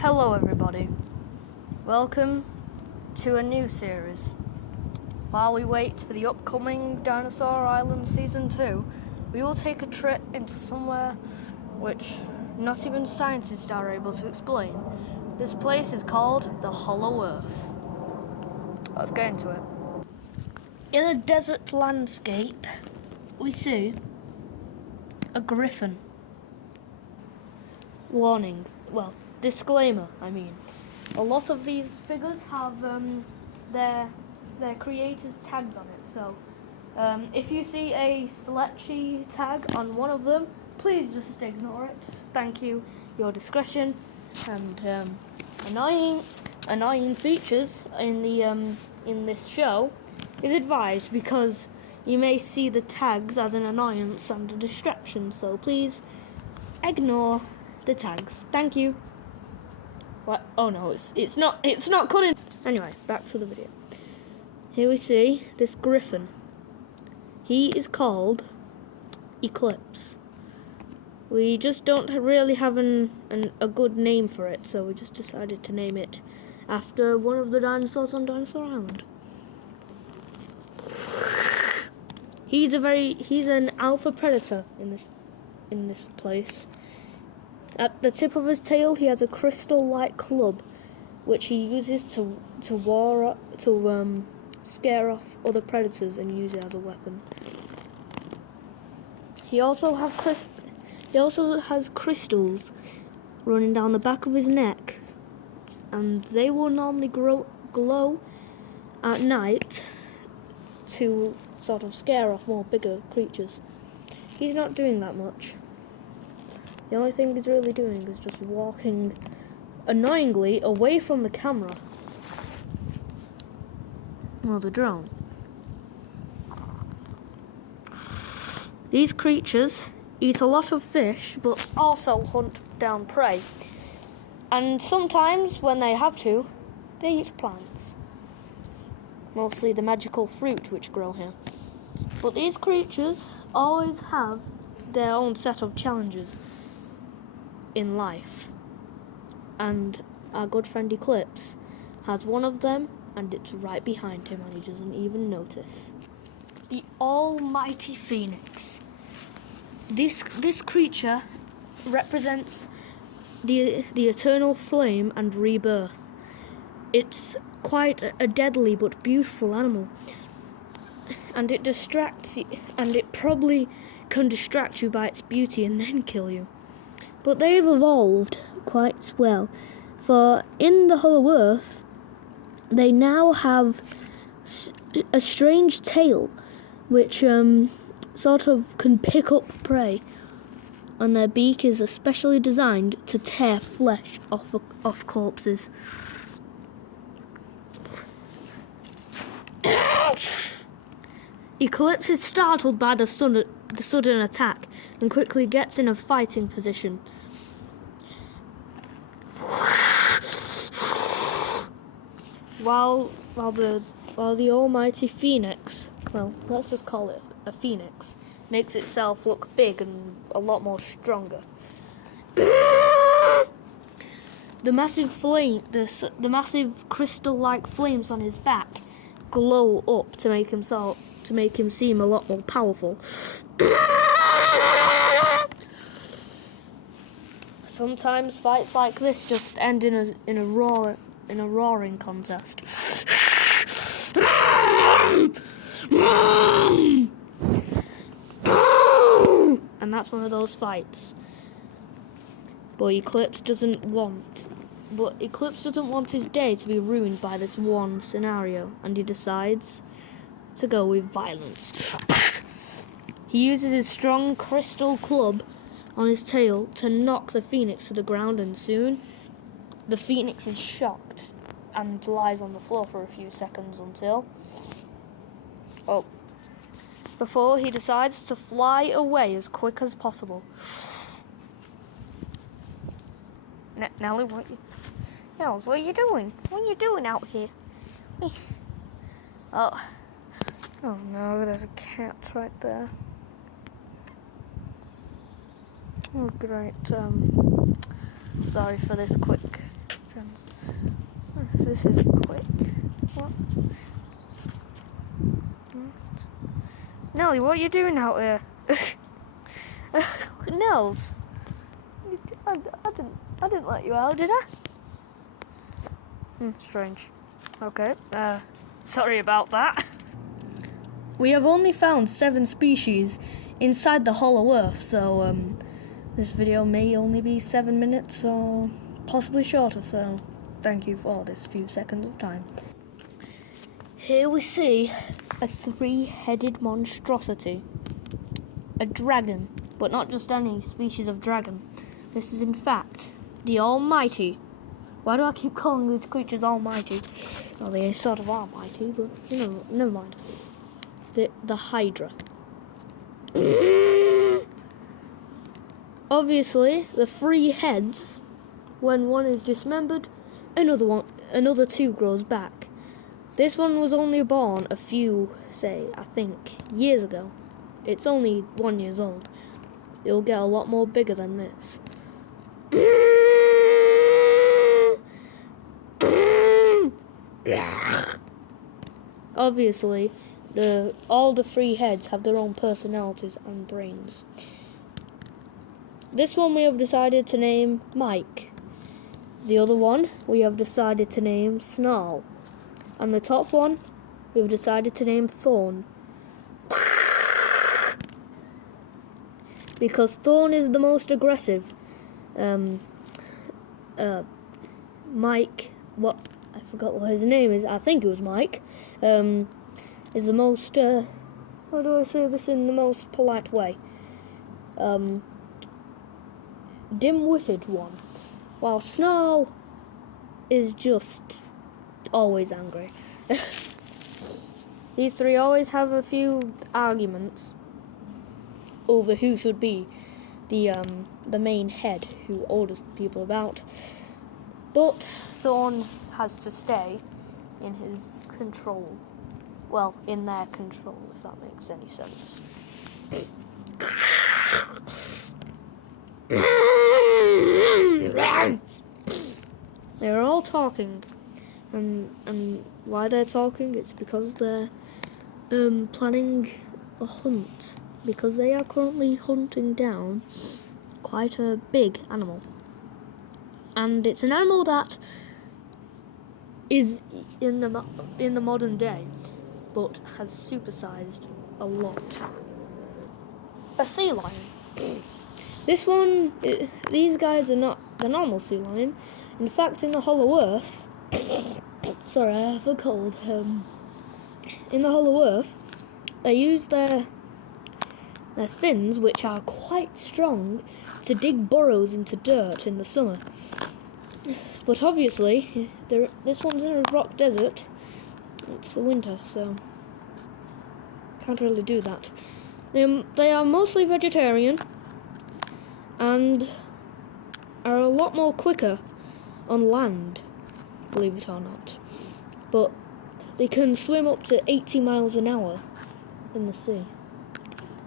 Hello everybody, welcome to a new series. While we wait for the upcoming Dinosaur Island Season 2, we will take a trip into somewhere which not even scientists are able to explain. This place is called the Hollow Earth. Let's get into it. In a desert landscape, we see a griffin. Warning, disclaimer, a lot of these figures have their creators' tags on it, so if you see a Sletchy tag on one of them, please just ignore it. Thank you. Your discretion and annoying features in this show is advised, because you may see the tags as an annoyance and a distraction, so please ignore the tags. Thank you. What? Oh no, it's not cutting. Anyway, back to the video. Here we see this griffin. He is called Eclipse. We just don't really have a good name for it, so we just decided to name it after one of the dinosaurs on Dinosaur Island. He's an alpha predator in this place. At the tip of his tail, he has a crystal-like club, which he uses to scare off other predators and use it as a weapon. He also has crystals running down the back of his neck, and they will normally glow at night to sort of scare off more bigger creatures. He's not doing that much. The only thing he's really doing is just walking annoyingly away from the camera. Well, the drone. These creatures eat a lot of fish, but also hunt down prey. And sometimes, when they have to, they eat plants. Mostly the magical fruit which grow here. But these creatures always have their own set of challenges in life, and our good friend Eclipse has one of them, and it's right behind him and he doesn't even notice. The almighty phoenix. This creature represents the eternal flame and rebirth. It's quite a deadly but beautiful animal, and it probably can distract you by its beauty and then kill you. But they've evolved quite well, for in the Hollow Earth, they now have a strange tail, which sort of can pick up prey, and their beak is especially designed to tear flesh off corpses. Eclipse is startled by the sudden attack and quickly gets in a fighting position. While the almighty phoenix, well, let's just call it a phoenix, makes itself look big and a lot more stronger. The massive crystal-like flames on his back glow up to make him seem a lot more powerful. Sometimes fights like this just end in a roaring contest. And that's one of those fights. But Eclipse doesn't want his day to be ruined by this one scenario, and he decides to go with violence. He uses his strong crystal club on his tail to knock the phoenix to the ground, and soon the phoenix is shocked and lies on the floor for a few seconds before he decides to fly away as quick as possible. Nelly, what are you doing? What are you doing out here? Oh no, there's a cat right there. Oh great, sorry for this quick This is quick. What? Nelly, what are you doing out there? Nels, I didn't let you out, did I? Strange. Okay. Sorry about that. We have only found 7 species inside the hollow earth, so this video may only be 7 minutes or possibly shorter, so thank you for this few seconds of time. Here we see a 3-headed monstrosity. A dragon, but not just any species of dragon. This is in fact the almighty. Why do I keep calling these creatures almighty? Well, they sort of are mighty, but never mind. The Hydra. Obviously, the 3 heads, when one is dismembered, another 2 grows back. This one was only born a few, I think, years ago. It's only 1 year old. It'll get a lot more bigger than this. Obviously, all the 3 heads have their own personalities and brains. This one we have decided to name Mike. The other one we have decided to name Snarl. And the top one we have decided to name Thorn. Because Thorn is the most aggressive. Mike, I forgot what his name is. I think it was Mike. Is the most. How do I say this in the most polite way? Dim-witted one. While Snarl is just always angry. These 3 always have a few arguments over who should be the main head who orders people about. But Thorn has to stay in his control. Well, in their control, if that makes any sense. They're all talking, and why they're talking, it's because they're planning a hunt. Because they are currently hunting down quite a big animal. And it's an animal that is in the modern day, but has supersized a lot. A sea lion. These guys are not the normal sea lion. In fact, in the hollow earth, sorry, I have a cold. In the hollow earth, they use their fins, which are quite strong, to dig burrows into dirt in the summer. But obviously, this one's in a rock desert. It's the winter, so can't really do that. They are mostly vegetarian and are a lot more quicker on land, believe it or not. But they can swim up to 80 miles an hour in the sea,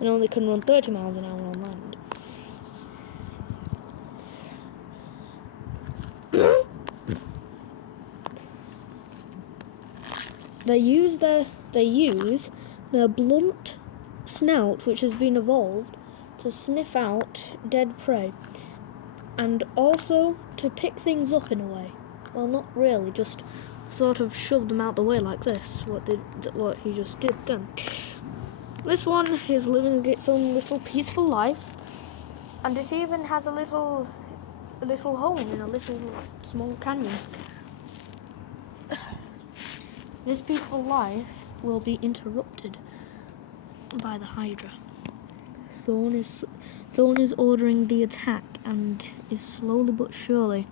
and only can run 30 miles an hour on land. They use their blunt snout, which has been evolved to sniff out dead prey, and also to pick things up in a way. Well, not really, just sort of shove them out the way like this. What he just did then. This one is living its own little peaceful life, and it even has a little home in a little small canyon. This peaceful life will be interrupted by the Hydra. Thorn is ordering the attack and is slowly but surely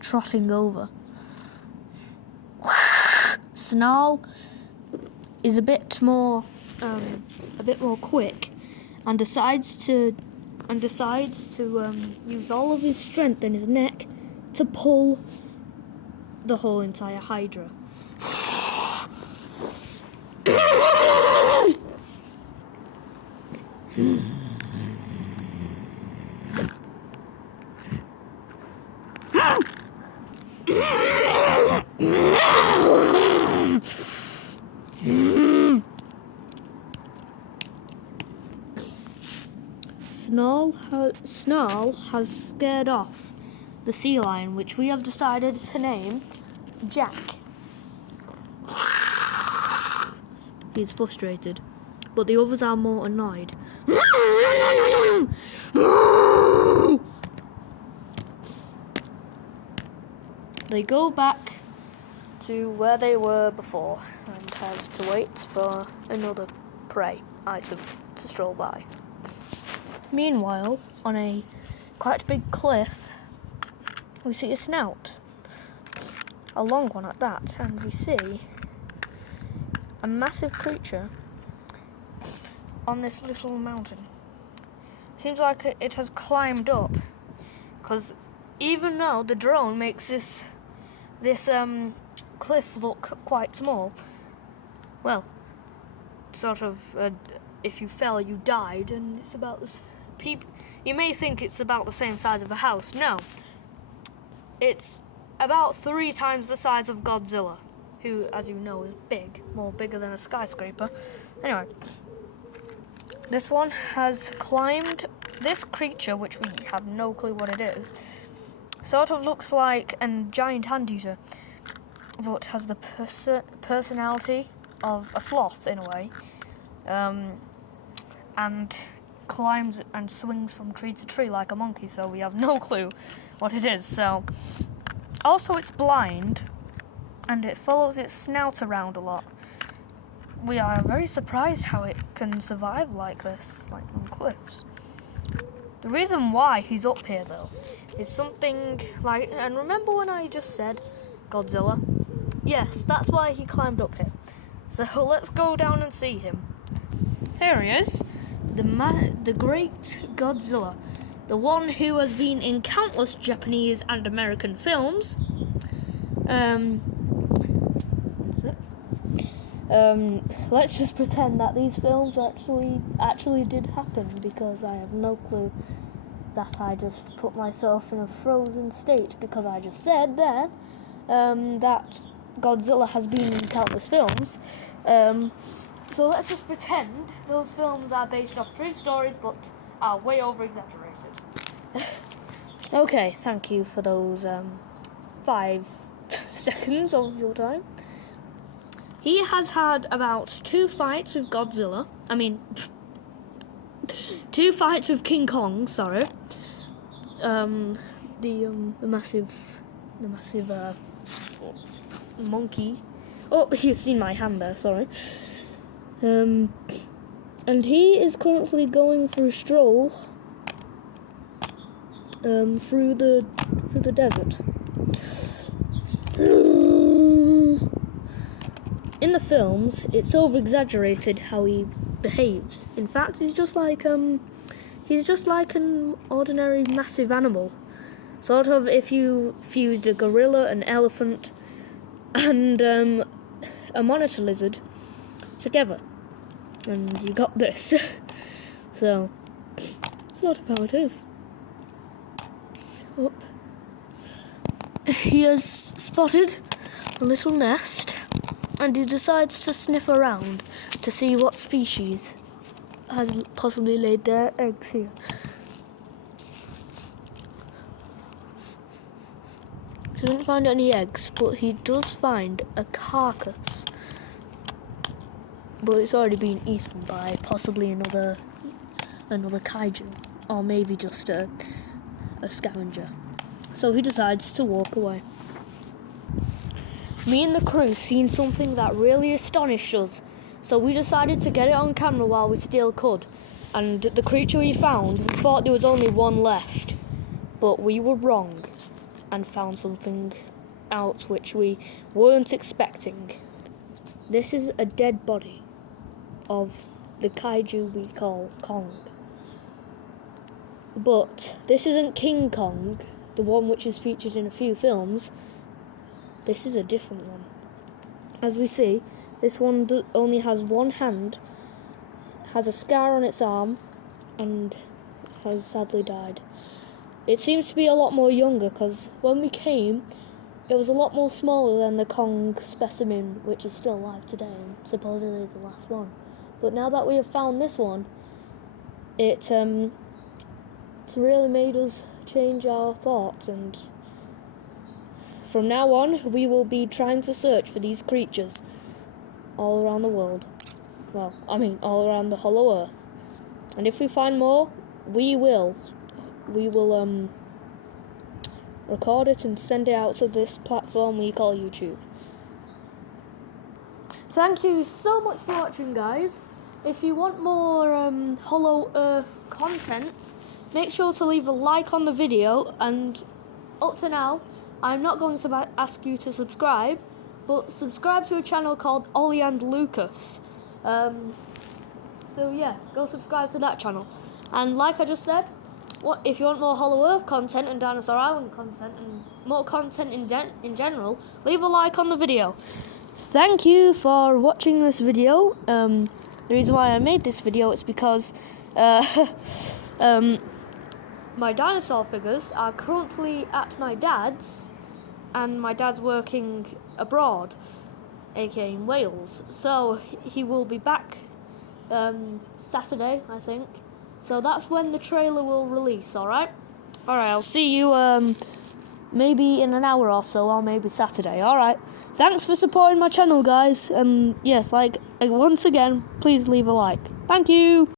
trotting over. Snarl is a bit more quick and decides to use all of his strength in his neck to pull the whole entire Hydra. Snarl has scared off the sea lion, which we have decided to name Jack. He's frustrated, but the others are more annoyed. They go back to where they were before and have to wait for another prey item to stroll by. Meanwhile, on a quite big cliff, we see a snout, a long one at that, and we see a massive creature on this little mountain. Seems like it has climbed up, because even though the drone makes this cliff look quite small, well, sort of, if you fell, you died, and it's about this. You may think it's about the same size of a house. No, it's about 3 times the size of Godzilla, who, as you know, is big, more bigger than a skyscraper. Anyway, this one has climbed. This creature, which we have no clue what it is, sort of looks like a giant anteater, but has the personality of a sloth in a way, and climbs and swings from tree to tree like a monkey, so we have no clue what it is. So, also it's blind, and it follows its snout around a lot. We are very surprised how it can survive like this, like on cliffs. The reason why he's up here, though, is something like... And remember when I just said Godzilla? Yes, that's why he climbed up here. So let's go down and see him. Here he is, the great Godzilla. The one who has been in countless Japanese and American films. That's it. Let's just pretend that these films actually did happen, because I have no clue that I just put myself in a frozen state, because I just said there that Godzilla has been in countless films. So let's just pretend those films are based off true stories but are way over-exaggerated. Okay, thank you for those 5 seconds of your time. He has had about 2 fights with Godzilla. 2 fights with King Kong, sorry. The massive monkey. Oh, you've seen my hand there, sorry. And he is currently going for a stroll through the desert. In the films, it's over-exaggerated how he behaves. In fact, he's just like an ordinary massive animal. Sort of if you fused a gorilla, an elephant, and a monitor lizard together, and you got this. So, sort of how it is. Up. He has spotted a little nest, and he decides to sniff around to see what species has possibly laid their eggs here. He doesn't find any eggs, but he does find a carcass. But it's already been eaten by possibly another kaiju, or maybe just a scavenger. So he decides to walk away. Me and the crew seen something that really astonished us, so we decided to get it on camera while we still could. And the creature we found, we thought there was only one left, but we were wrong and found something out which we weren't expecting. This is a dead body of the kaiju we call Kong. But this isn't King Kong, the one which is featured in a few films. This is a different one. As we see, this one only has one hand, has a scar on its arm, and has sadly died. It seems to be a lot more younger, because when we came, it was a lot more smaller than the Kong specimen, which is still alive today and supposedly the last one. But now that we have found this one, it's really made us change our thoughts, and from now on we will be trying to search for these creatures all around the world. Well, I mean all around the hollow earth. And if we find more, we will record it and send it out to this platform we call YouTube. Thank you so much for watching, guys. If you want more Hollow Earth content, make sure to leave a like on the video, and up to now, I'm not going to ask you to subscribe, but subscribe to a channel called Ollie and Lucas. So yeah, go subscribe to that channel. And like I just said, if you want more Hollow Earth content and Dinosaur Island content and more content in general, leave a like on the video. Thank you for watching this video. The reason why I made this video is because my dinosaur figures are currently at my dad's, and my dad's working abroad, aka in Wales. So he will be back Saturday, I think. So that's when the trailer will release, alright? Alright, I'll see you maybe in an hour or so, or maybe Saturday, alright? Thanks for supporting my channel, guys. And yes, once again, please leave a like. Thank you!